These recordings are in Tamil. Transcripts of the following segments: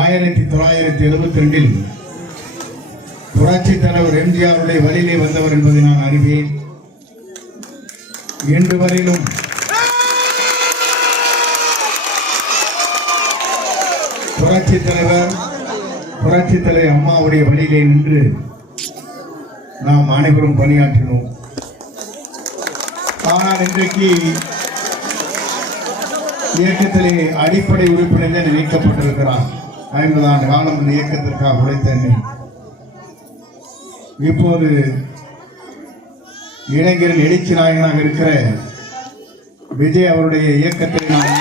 ஆயிரத்தி தொள்ளாயிரத்தி எழுபத்தி ரெண்டில் புரட்சி தலைவர் எம்ஜிஆருடைய வழியிலே வந்தவர் என்பதை நான் அறிவேன். இன்று வரையிலும் புரட்சி தலைவர் புரட்சி தலைவர் அம்மாவுடைய வழியிலே நின்று நாம் அனைவரும் பணியாற்றினோம். ஆனால் இன்றைக்கு இயக்கத்திலே அடிப்படை உறுப்பினர் நினைக்கப்பட்டிருக்கிறார் ஐம்பது ஆண்டு காலம் இந்த இயக்கத்திற்காக உழைத்த என்னை. இப்போது இளைஞரின் எழுச்சி நாயகனாக இருக்கிற விஜய் அவருடைய இயக்கத்தை நான்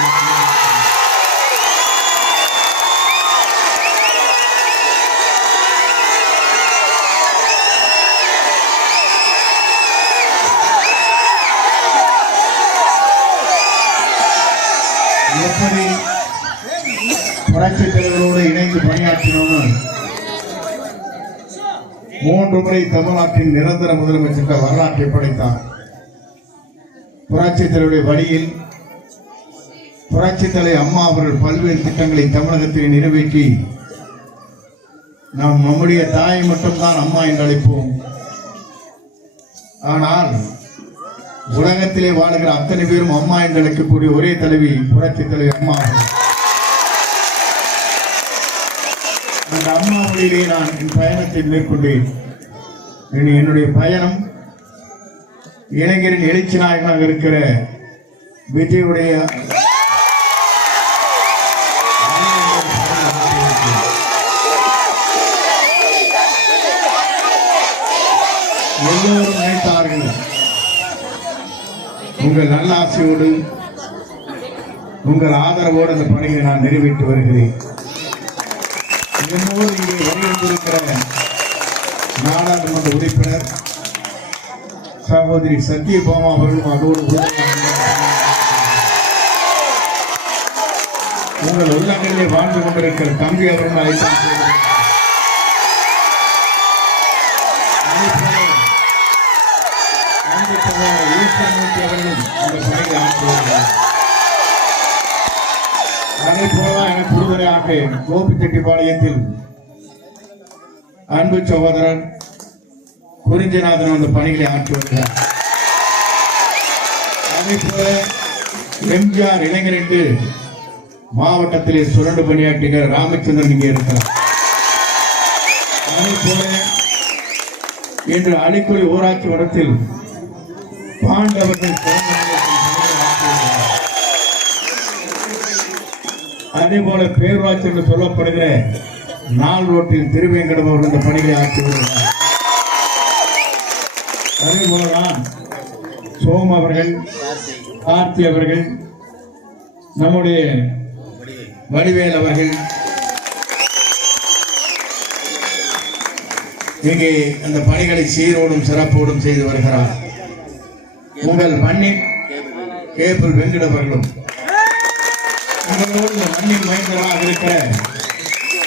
முறை தமிழ்நாட்டின் நிரந்தர முதலமைச்சர் வரலாற்றை படைத்தார் புரட்சித் தலைவருடைய வழியில் புரட்சித் தலைவர் அம்மா அவர்கள் பல்வேறு திட்டங்களை தமிழகத்தில் நிறைவேற்றி நாம் நம்முடைய தாயை மட்டும்தான் அம்மா என்று அழைப்போம். ஆனால் உலகத்திலே வாழ்கிற அத்தனை பேரும் அம்மா என்று அழைக்கக்கூடிய ஒரே தலைவி புரட்சி தலைவி அம்மா அந்த அம்மா வழியிலே நான் என் பயணத்தை மேற்கொண்டேன். என்னுடைய பயணம் இளைஞரின் எழுச்சி நாயகனாக இருக்கிற விஜயுடைய எல்லோரும் நினைத்தார்கள். உங்கள் நல்லாசையோடு உங்கள் ஆதரவோடு அந்த பணியை நான் நிறைவேற்றி வருகிறேன். என்னோடு இங்கே வருகின்றிருக்கிற நாடாளுமன்ற உறுப்பினர் சகோதரி சத்யபாமா அவர்களும் அதோடு உங்கள் உள்ளங்களிலே வாழ்ந்து கொண்டிருக்கிற தம்பி அவர்கள் அழைத்தான் செய்கிறேன். அதேபோல அன்பு சகோதரர் ஈஸ்வரமூர்த்தி அவர்களும் அந்த பணியை ஆற்றி அதே போலதான் எனக்கு உறுதுணையாக கோபிச்செட்டிப்பாளையத்தில் அன்பு சகோதரன் குறிஞ்சிநாதன் அந்த பணிகளை ஆற்றி வருகிறார் அதே போல எம்ஜிஆர் இளைஞர் என்று மாவட்டத்திலே சுரண்டு பணியாற்றுகிற ராமச்சந்திரன் இங்கே இருக்கிறார். அதே போல இன்று அலிக்குடி ஊராட்சி வரத்தில் பாண்டவர்கள் அதே போல பேரூராட்சி என்று சொல்லப்படுகிற நாள் ரோட்டில் திருவேங்கடம் அவர்கள் இந்த பணிகளை ஆற்றி வருகிறார். அதே போலதான் சோம் அவர்கள் கார்த்தி அவர்கள் நம்முடைய வடிவேல் அவர்கள். இங்கே அந்த பணிகளை சீரோடும் சிறப்போடும் செய்து வருகிறார். உங்கள் மண்ணின் கேபிள் வெங்கட் அவர்களும். உங்களோடு மண்ணின் மைந்தராக இருக்கிற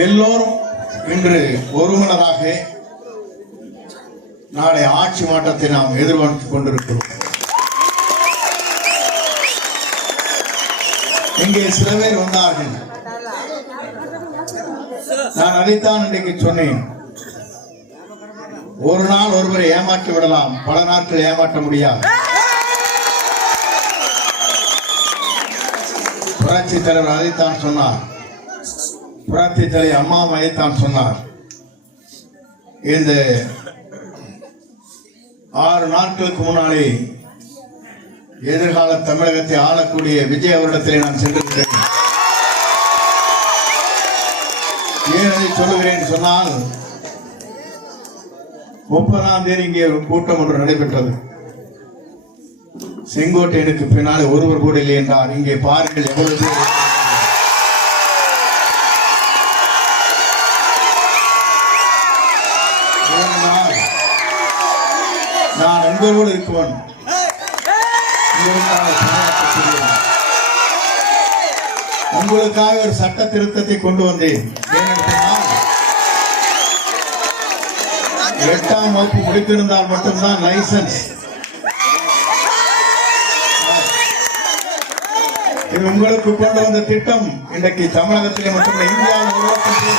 எல்லோரும் இன்று ஒருமனராக நாளை ஆட்சி மாற்றத்தை நாம் எதிர்பார்த்துக் கொண்டிருக்கிறோம். இங்கே சில பேர் வந்தார்கள். நான் அதைத்தான் இன்றைக்கு சொன்னேன். ஒரு நாள் ஒருவரை ஏமாற்றி விடலாம். பல நாட்கள் ஏமாற்ற முடியாது. புரட்சி தலைவர் அதைத்தான் சொன்னார். புரட்சி அம்மாவை தான் சொன்னார். இந்த ஆறு நாட்களுக்கு முன்னாலே எதிர்கால தமிழகத்தை ஆளக்கூடிய விஜய் அவரிடத்திலே நான் சென்றிருக்கிறேன். ஏன் அதை சொல்லுகிறேன் சொன்னால் முப்பதாம் தேதி இங்கே ஒரு கூட்டம் ஒன்று நடைபெற்றது. செங்கோட்டையனுக்கு பின்னாலே ஒருவர் கூட இல்லை என்றார் இங்கே பாருங்கள் எவ்வளவு உங்களோடு இருக்குவன். உங்களுக்காக ஒரு சட்ட திருத்தத்தை கொண்டு வந்தேன். எட்டாம் வகுப்பு முடித்திருந்தால் மட்டும்தான் லைசன்ஸ். இது உங்களுக்கு கொண்டு வந்த திட்டம். இன்றைக்கு தமிழகத்திலே மட்டுமல்ல இந்தியாவில் உருவாக்கப்பட்டு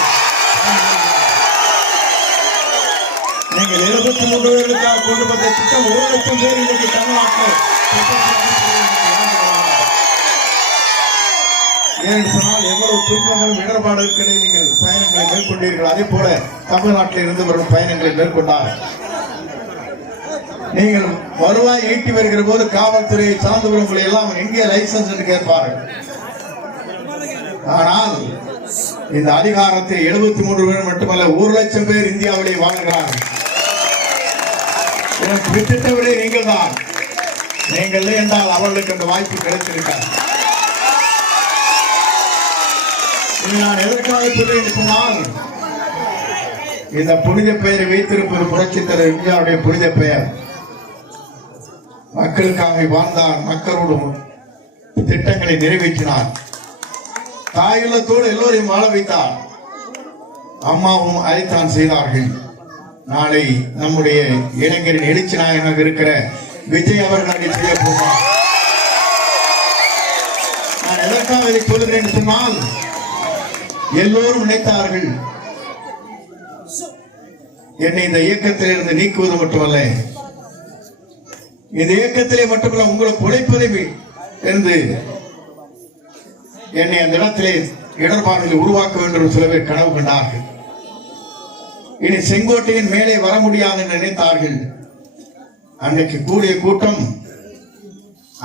நீங்கள் இருபத்தி மூன்று பேர்களுக்காக கொண்டு வந்த திட்டம் ஒரு லட்சம் பேர் இன்றைக்கு தமிழ்நாட்டில். ஏன்னு சொன்னால் எவ்வளவு துன்பங்களும் இடர்பாடுகளை நீங்கள் பயணங்களை மேற்கொண்டீர்கள். அதே போல தமிழ்நாட்டில் இருந்து வரும் பயணங்களை மேற்கொண்டார். நீங்கள் வருவாய் ஈட்டி வருகிற போது காவல்துறையை சார்ந்தவர்களை எல்லாம் எங்கே லைசன்ஸ் என்று கேட்பார்கள். ஆனால் இந்த அதிகாரத்தை எழுபத்தி மூன்று பேர் மட்டுமல்ல ஒரு லட்சம் பேர் இந்தியாவிலே வாழ்கிறார்கள். எனக்கு வித்திட்டவரே நீங்கள் தான் நீங்கள் என்றால் அவர்களுக்கு அந்த வாய்ப்பு கிடைத்திருக்காது. நான் எதற்காக சொல்றேன் சொன்னால் இந்த புனித பெயரை வைத்திருப்பது புரட்சி தலைவர் இந்தியாவுடைய புனித பெயர். மக்களுக்காக வாழ்ந்தார் மக்களோடு திட்டங்களை நிறைவேற்றினார். தாயுள்ளத்தோடு எல்லோரையும் வாழ வைத்தார். அம்மாவும் அதைத்தான் செய்தார்கள். நாளை நம்முடைய இளைஞரின் எழுச்சி நாயகனாக இருக்கிற விஜய் அவர்கள் செய்ய போவார். நான் எதற்காக இதை சொல்கிறேன் சொன்னால் எல்லோரும் நினைத்தார்கள். என்னை இந்த இயக்கத்தில் இருந்து நீக்குவது மட்டுமல்ல இந்த இயக்கத்திலே மட்டுமல்ல உங்களுக்கு குறைப்பதை இருந்து என்னை அந்த இடத்திலே இடர்பாடுகளை உருவாக்க வேண்டும் என்று சில பேர் கனவு கண்டார்கள். இனி செங்கோட்டையின் மேலே வர முடியாது என்று நினைத்தார்கள். அன்னைக்கு கூடிய கூட்டம்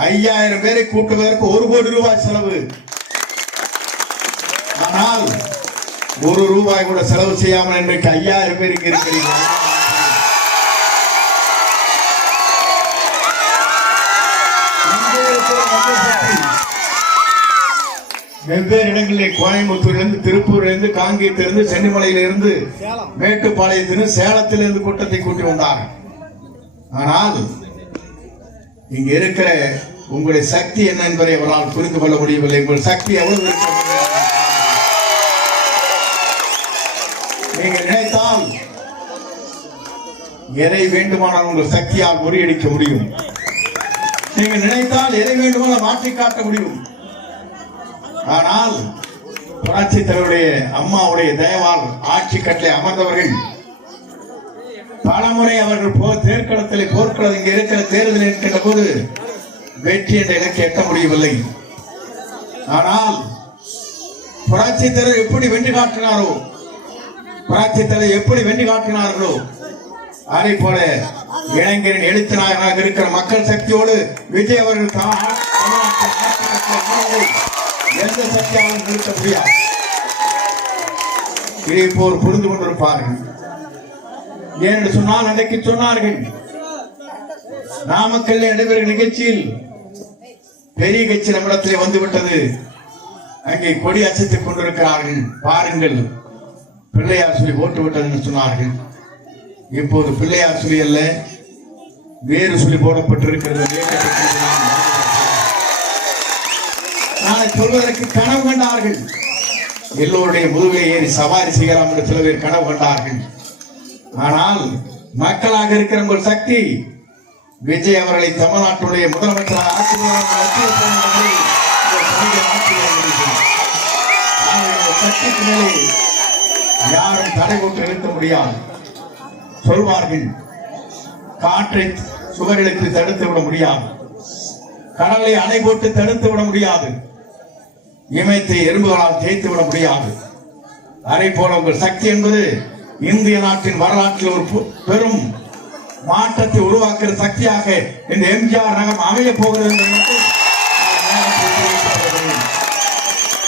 ஐயாயிரம் பேரை கூட்டுவதற்கு ஒரு கோடி ரூபாய் செலவு. ஆனால் ஒரு ரூபாய் கூட செலவு செய்யாமல் இன்றைக்கு ஐயாயிரம் பேருக்கு இருக்கிறீர்கள் இங்கே இருக்கிற மக்கள் சக்தி வெவ்வேறு இடங்களிலே கோயம்புத்தூரிலிருந்து திருப்பூரிலிருந்து காங்கேயத்திலிருந்து சென்னிமலையிலிருந்து மேட்டுப்பாளையத்திலிருந்து சேலத்திலிருந்து கூட்டத்தை கூட்டி வந்தார் ஆனால் இங்க இருக்கிற உங்களுடைய சக்தி என்ன என்பதை அவரால் புரிந்து கொள்ள முடியவில்லை. உங்கள் சக்தி எவ்வளவு நீங்கள் நினைத்தால் எதை வேண்டுமானால் உங்கள் சக்தியால் முறியடிக்க முடியும். நீங்கள் நினைத்தால் எதை வேண்டுமானால் மாற்றி காட்ட முடியும். ஆனால் புரட்சி தலைவருடைய அம்மாவுடைய தயவால் ஆட்சி கட்டளை அமர்ந்தவர்கள் பலமுறை அவர்கள் போர் தேர்க்களத்தில் போர்க்களம் இங்கே இருக்கிற தேர்தல் இருக்கின்ற போது வெற்றி என்ற இலக்கை எட்ட முடியவில்லை. ஆனால் புரட்சி தலைவர் எப்படி வென்று காட்டினாரோ புரட்சி தலைவர் எப்படி வென்று காட்டினார்களோ அதே போல இளைஞரின் எழுத்து நாயகனாக இருக்கிற மக்கள் சக்தியோடு விஜய் அவர்கள் தா- எந்த சக்தியாலும் நிறுத்த முடியாது இதை போல் புரிந்து கொண்டிருப்பார்கள். ஏனென்று சொன்னால் அன்றைக்கு சொன்னார்கள் நாமக்கல்ல நடைபெறும் நிகழ்ச்சியில் பெரிய கட்சி நம்மிடத்தில் வந்து விட்டது அங்கே கொடி அசைத்துக் கொண்டிருக்கிறார்கள். பாருங்கள் பிள்ளையார் சொல்லி போட்டு விட்டது என்று சொன்னார்கள். இப்போது பிள்ளையார் சொல்லி அல்ல வேறு சொல்லி போடப்பட்டிருக்கிறது. இயக்கத்திற்கு நான் சொல்வதற்கு கனவு கண்டார்கள். எல்லோருடைய முதுகை ஏறி சவாரி செய்யலாம் என்று சில பேர் கனவு கண்டார்கள். ஆனால் மக்களாக இருக்கிற உங்கள் சக்தி விஜய் அவர்களை தமிழ்நாட்டுடைய முதலமைச்சராக ஆனால் சக்திக்கு மேலே யாரும் தடை போட்டு நிறுத்த முடியாது. சொல்வார்கள் காற்றை சுவர்களுக்கு தடுத்து விட முடியாது. கடலை அணை போட்டு தடுத்து விட முடியாது. இமயத்தை எறும்புகளால் ஜெயித்து விட முடியாது. அதை போல உங்கள் சக்தி என்பது இந்திய நாட்டின் வரலாற்றில் ஒரு பெரும் மாற்றத்தை உருவாக்குற சக்தியாக இந்த எம்ஜிஆர் நகம் அமைய போகிறது என்பதை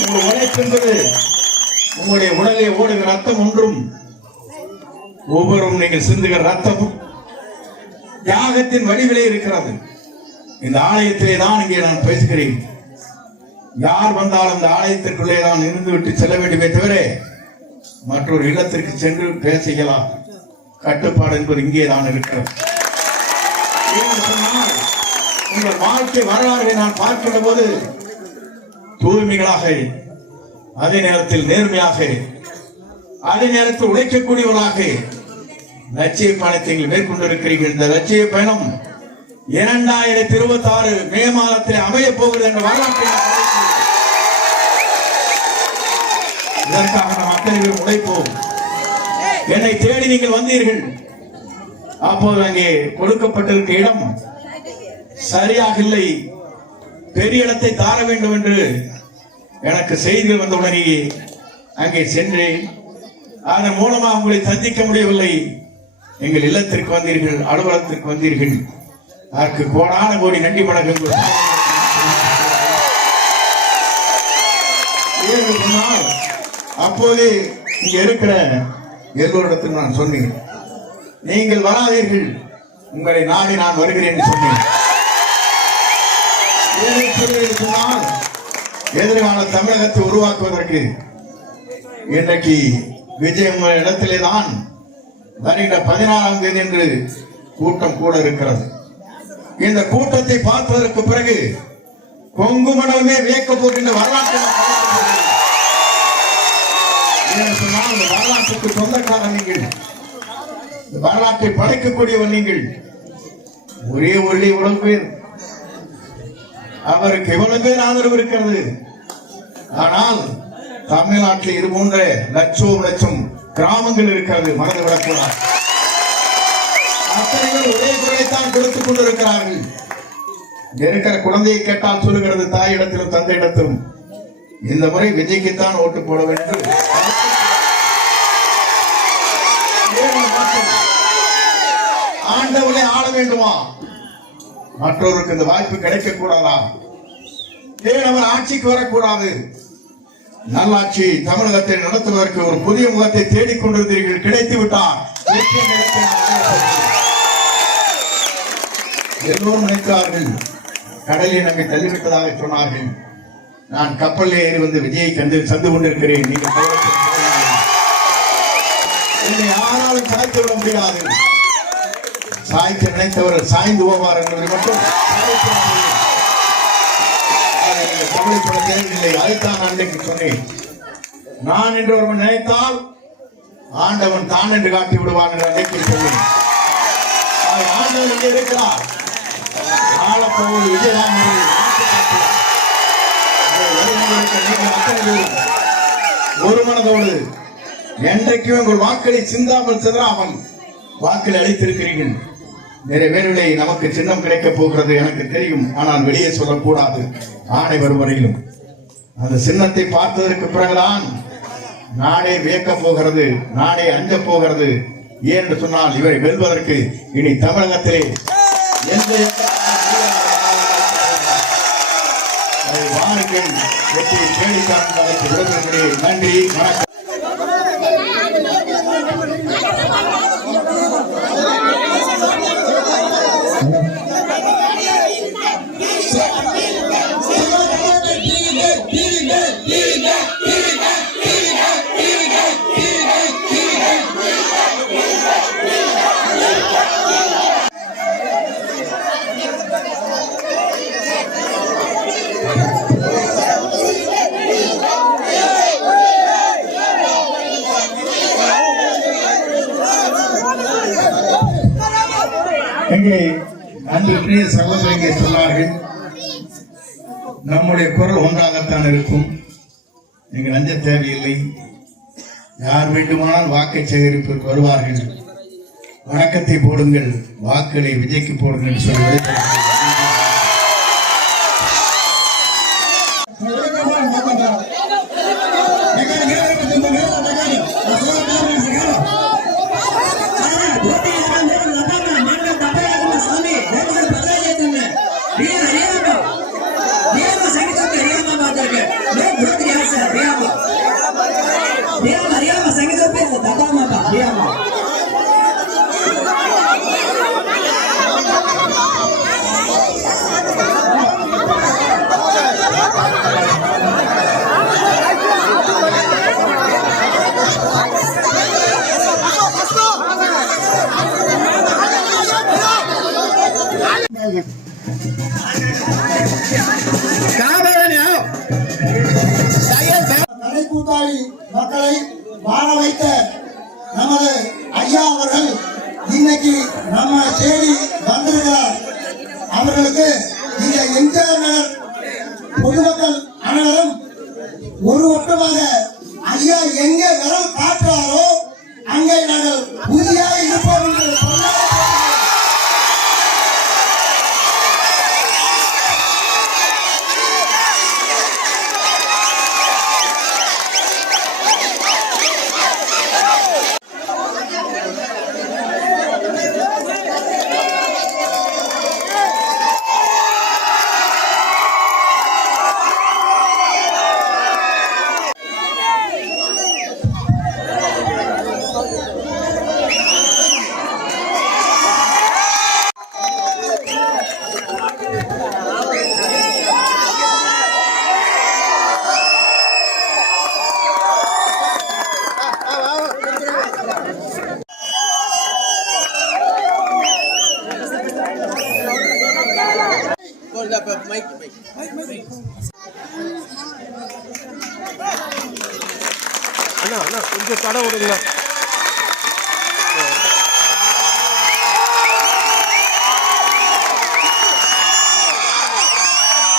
உங்கள் உழைப்பு என்பது உங்களுடைய உடலே ஓடுகிற ரத்தம் ஒன்றும் ஒவ்வொரும் நீங்கள் சிந்துகிற ரத்தமும் தியாகத்தின் வடிவிலே இருக்கிறது. இந்த ஆலயத்திலே தான் இங்கே நான் பேசுகிறேன். யார் வந்தாலும் அந்த ஆலயத்திற்குள்ளே தான் இருந்து விட்டு செல்ல வேண்டுமே தவிர மற்றொரு இல்லத்திற்கு சென்று பேச கட்டுப்பாடு என்பது இங்கே தான் இருக்கிறது. சொன்னால், உங்கள் வாழ்க்கை வரலாறுகளை நான் பார்க்கிற போது தூய்மைகளாக அதே நேரத்தில் நேர்மையாக அதே நேரத்தில் உழைக்கக்கூடியவர்களாக லட்சிய பயணத்தை நீங்கள் மேற்கொண்டிருக்கிறீர்கள் இந்த லட்சிய பயணம் இரண்டாயிரத்தி இருபத்தி ஆறு மே மாதத்தில் அமைய போகிறது என்ற வரலாற்றை இதற்காக நாம் அத்தனை உழைப்போம். என்னை தேடி நீங்கள் வந்தீர்கள். அப்போது அங்கே கொடுக்கப்பட்டிருக்க இடம் சரியாக இல்லை. பெரிய இடத்தை தார வேண்டும் என்று எனக்கு செய்திகள் வந்தவுடனே அங்கே சென்றேன். அதன் மூலமாக உங்களை சந்திக்க முடியவில்லை. எங்கள் இல்லத்திற்கு வந்தீர்கள் அலுவலகத்திற்கு வந்தீர்கள். அதுக்கு கோடான கோடி நன்றி வணக்கங்கள் சொன்னால் அப்போது இங்க இருக்கிற எல்லோரிடத்தில் நான் சொன்னேன். நீங்கள் வராதீர்கள். உங்களை நாடி நான் வருகிறேன் சொன்னேன். சொன்னால் எதிர்கால தமிழகத்தை உருவாக்குவதற்கு இன்றைக்கு விஜய் உங்கள் இடத்திலே தான் வருகிற பதினாறாம் தேதி என்று கூட்டம் கூட இருக்கிறது. இந்த கூட்டத்தை பார்ப்பதற்கு பிறகு கொங்கு மண்டலமே வியக்க போகின்ற வரலாற்று வரலாற்றுக்கு சொந்தக்காரன் நீங்கள். வரலாற்றை படைக்கக்கூடியவர் நீங்கள். ஒரே ஒளி இவ்வளவு பேர். அவருக்கு இவ்வளவு பேர் ஆதரவு இருக்கிறது? ஆனால் தமிழ்நாட்டில் இது போன்ற லட்சம் லட்சம் கிராமங்கள் இருக்கிறது. மறந்து விடக்கூடாது. அத்தனை ஒரே தான் கொடுத்துக் கொண்டிருக்கிறார்கள். இருக்கிற குழந்தையை கேட்டால் சொல்லுகிறது தாயிடத்திலும் தந்தையிடத்திலும் இந்த முறை விஜய்க்குத்தான் ஓட்டு போட வேண்டும். ஆண்டவனை ஆள வேண்டுமா? மற்றவருக்கு இந்த வாய்ப்பு கிடைக்க கூடாதா ஏன் அவர் ஆட்சிக்கு வரக்கூடாது? நல்லாட்சி தமிழகத்தை நடத்துவதற்கு ஒரு புதிய முகத்தை தேடிக்கொண்டிருந்தீர்கள் கிடைத்து விட்டார் எல்லோரும் நினைக்கிறார்கள். கடலில் நம்மை தள்ளிவிட்டதாக சொன்னார்கள். நான் கப்பலில் ஏறி வந்து விஜயை கண்டு சந்து கொண்டிருக்கிறேன். நீங்கள் என்னை யாராலும் சாய்த்து விட முடியாது. சாய்த்து நினைத்தவர் சாய்ந்து போவார் என்பதை மட்டும் கவலைப்பட தேவையில்லை. அதைத்தான் நான் சொன்னேன். நான் என்று ஒருவன் நினைத்தால் ஆண்டவன் தான் என்று காட்டி விடுவான் என்று அன்றைக்கு சொன்னேன் ஆண்டவன் இங்கே இருக்கிறார் ஆளப்போவது விஜயதான் என்று நாட்டு காட்டுவார். அதை வருகின்ற நீங்கள் அத்தனை விஜயதான் ஒரு மனதோடு என்றைக்கும் உங்கள் வாக்களை சிந்தாமல் சிதறாமல் வாக்களை அளித்திருக்கிறீர்கள். நிறைவேறவில்லை நமக்கு சின்னம் கிடைக்கப் போகிறது எனக்கு தெரியும். ஆனால் வெளியே சொல்லக்கூடாது. ஆணை வரும் வரையிலும் அந்த சின்னத்தை பார்த்ததற்கு பிறகுதான் நாடே வியக்கப் போகிறது. நாடே அஞ்ச போகிறது. ஏன் என்று சொன்னால் இவரை வெல்வதற்கு இனி தமிழகத்திலே எந்த அதை வாருங்கள் வெற்றியை தேடித்தான் அதற்கு நன்றி வணக்கம். இங்கே அன்பு பிரிய சொன்னார்கள் நம்முடைய குரல் ஒன்றாகத்தான் இருக்கும். நீங்கள் அஞ்ச தேவையில்லை. யார் வேண்டுமானால் வாக்கை சேகரிப்பிற்கு வருவார்கள். வணக்கத்தை போடுங்கள். வாக்களை விஜய்க்கு போடுங்கள் என்று கடை விடுங்களா